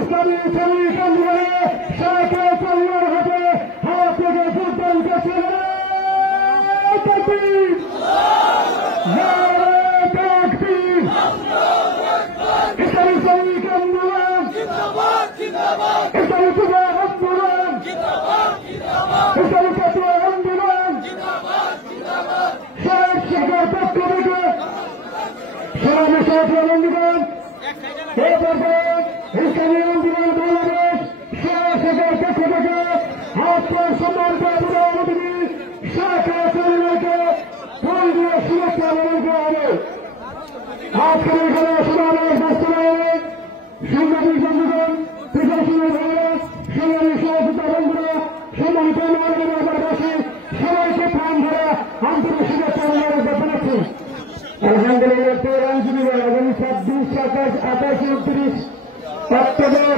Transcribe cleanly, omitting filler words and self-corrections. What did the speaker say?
ইসলামী শ্রমিক আন্দোলনে সাথে কল্যাণ হাতে হাত থেকে ফুটবল গেছে ইসলামী শ্রমিক আন্দোলন ইসলামী যুব আন্দোলন ইসলামী ছাত্র আন্দোলন শেখ শেখের পক্ষ থেকে সমাবেশে বন্ধুগণ এই পর্যায়ে ইসলামী আন্দোলন বাংলাদেশ শেখ শেখের পক্ষ থেকে আত্মসম্মানিত অতিথি শেখ হাসিনাকে ফুল দিয়ে শুভেচ্ছা জানানো হবে। আজকের এখানে সমাবেশ বাস্তবায়নে সাংবাদিক বন্ধুগণ, প্রশাসনের ভাইরা, সংগ্রামী সহযোগিতা বন্ধুরা, সম্মানিত নগরবাসী সবাইকে প্রাণ ধরা আন্তরিক শুভেচ্ছা জানাচ্ছি। আলহামদুলিল্লাহ আগামী 26, 27, 28, 29 অক্টোবর